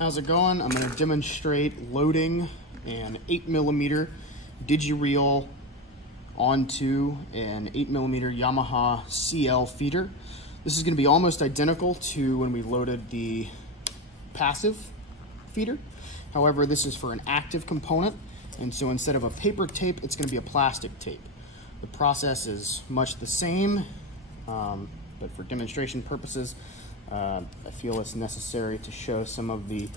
How's it going? I'm going to demonstrate loading an 8mm Digi-Reel onto an 8mm Yamaha CL feeder. This is going to be almost identical to when we loaded the passive feeder. However, this is for an active component, and so instead of a paper tape, it's going to be a plastic tape. The process is much the same, but for demonstration purposes, I feel it's necessary to show some of the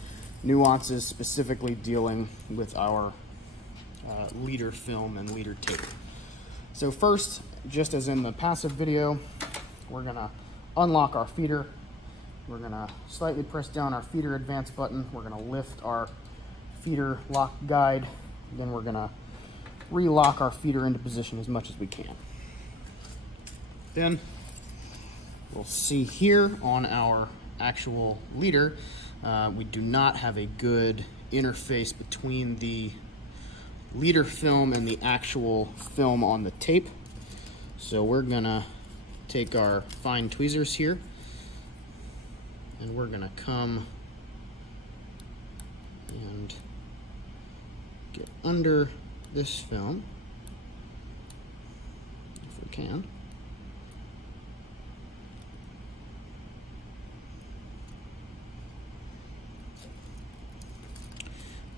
nuances specifically dealing with our leader film and leader tape. So first, just as in the passive video, we're gonna unlock our feeder. We're gonna slightly press down our feeder advance button. We're gonna lift our feeder lock guide. Then we're gonna relock our feeder into position as much as we can. Then we'll see here on our actual leader, we do not have a good interface between the leader film and the actual film on the tape. So we're gonna take our fine tweezers here and we're gonna come and get under this film if we can.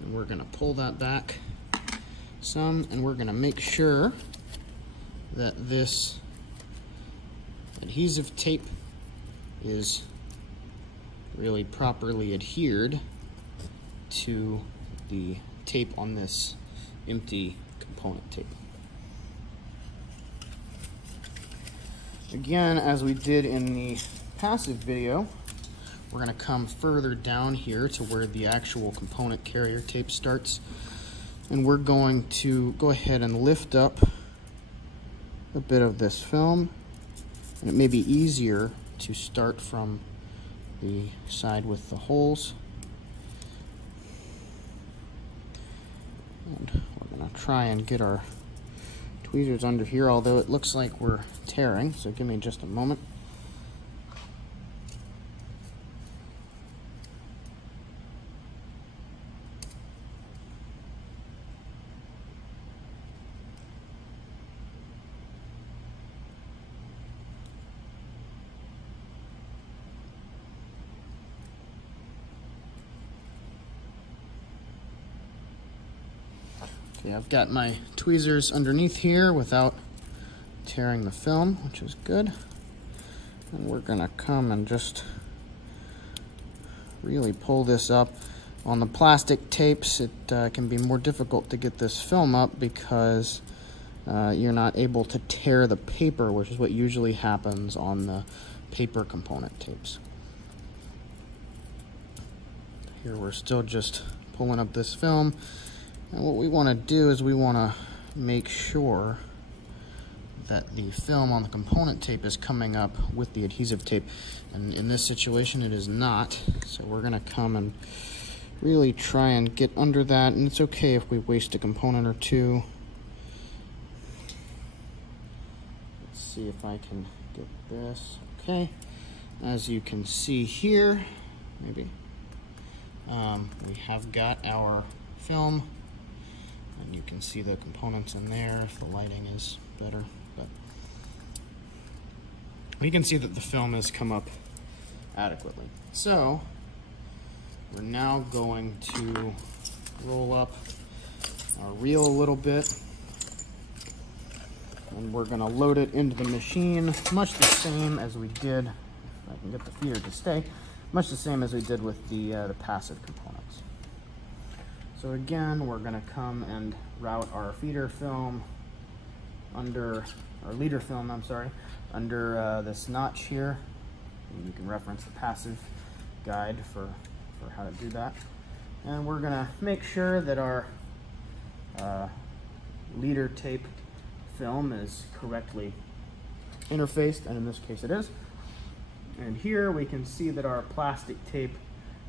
And we're going to pull that back some, and we're going to make sure that this adhesive tape is really properly adhered to the tape on this empty component tape. Again, as we did in the passive video, we're going to come further down here to where the actual component carrier tape starts, and we're going to go ahead and lift up a bit of this film, and it may be easier to start from the side with the holes. And we're going to try and get our tweezers under here, although it looks like we're tearing, so give me just a moment. Okay, I've got my tweezers underneath here without tearing the film, which is good. And we're gonna come and just really pull this up. On the plastic tapes, it can be more difficult to get this film up because you're not able to tear the paper, which is what usually happens on the paper component tapes. Here we're still just pulling up this film. And what we want to do is we want to make sure that the film on the component tape is coming up with the adhesive tape. And in this situation, it is not. So we're going to come and really try and get under that. And it's okay if we waste a component or two. Let's see if I can get this. Okay. As you can see here, maybe, we have got our film. And you can see the components in there if the lighting is better. But you can see that the film has come up adequately. So we're now going to roll up our reel a little bit. And we're going to load it into the machine, much the same as we did, if I can get the feeder to stay, much the same as we did with the passive components. So again, we're going to come and route our feeder film under, our leader film, I'm sorry, under this notch here. And you can reference the passive guide for how to do that. And we're going to make sure that our leader tape film is correctly interfaced, and in this case it is. And here we can see that our plastic tape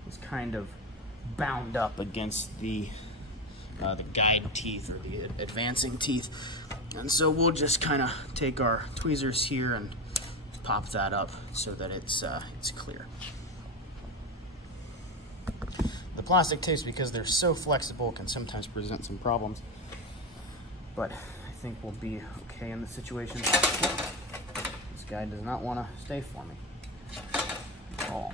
is kind of bound up against the guide teeth or the advancing teeth, and so we'll just kind of take our tweezers here and pop that up so that it's clear. plastic tapes, because they're so flexible, can sometimes present some problems. But I think we'll be okay in this situation. This guy does not want to stay for me at all.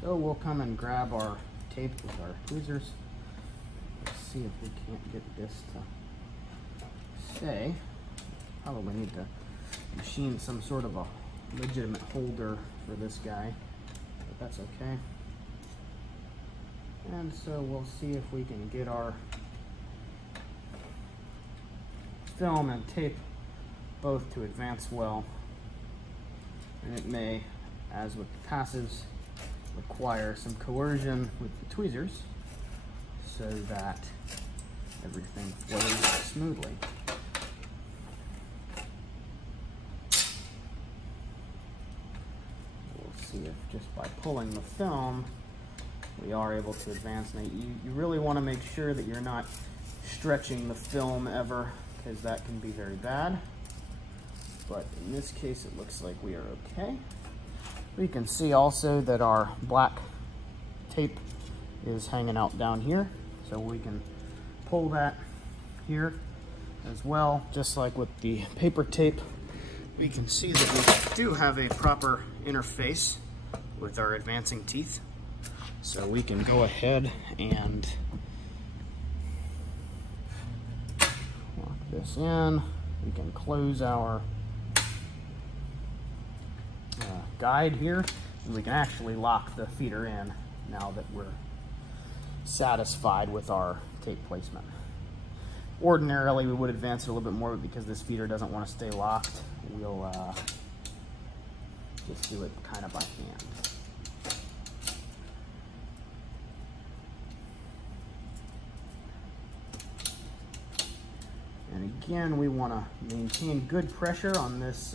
So we'll come and grab our tape with our tweezers. Let's see if we can't get this to stay. Probably need to machine some sort of a legitimate holder for this guy, but that's okay. And so we'll see if we can get our film and tape both to advance well. And it may, as with the passives, require some coercion with the tweezers so that everything flows smoothly. We'll see if just by pulling the film we are able to advance. Now you really want to make sure that you're not stretching the film ever, because that can be very bad. But in this case it looks like we are okay. We can see also that our black tape is hanging out down here, so we can pull that here as well. Just like with the paper tape, we can see that we do have a proper interface with our advancing teeth. So we can go ahead and lock this in. We can close our guide here, and we can actually lock the feeder in now that we're satisfied with our tape placement. Ordinarily we would advance it a little bit more, but because this feeder doesn't want to stay locked, we'll just do it kind of by hand. And again, we want to maintain good pressure on this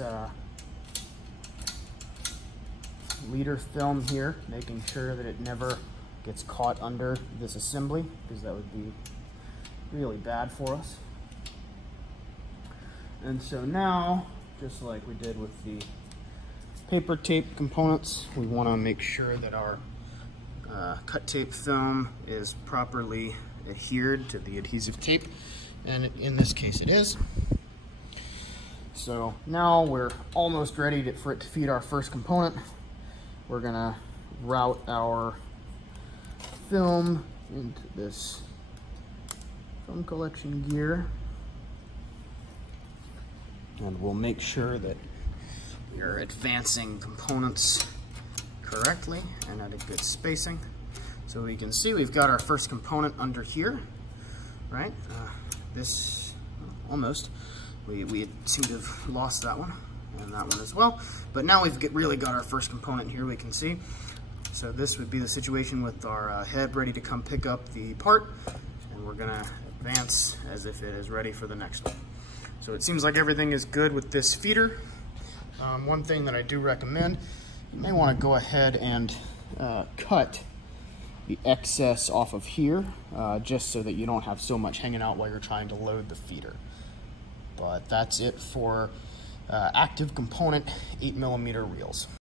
leader film here, making sure that it never gets caught under this assembly, because that would be really bad for us. And so now, just like we did with the paper tape components, we want to make sure that our cut tape film is properly adhered to the adhesive tape, and in this case it is. So now we're almost ready for it to feed our first component. We're gonna route our film into this film collection gear, and we'll make sure that we are advancing components correctly and at a good spacing. So we can see we've got our first component under here, right? This, almost, we seem to have lost that one, and that one as well. But now we've really got our first component here, we can see. So this would be the situation with our head ready to come pick up the part, and we're gonna advance as if it is ready for the next one. So it seems like everything is good with this feeder. One thing that I do recommend, you may want to go ahead and cut the excess off of here, just so that you don't have so much hanging out while you're trying to load the feeder. But that's it for active component 8mm reels.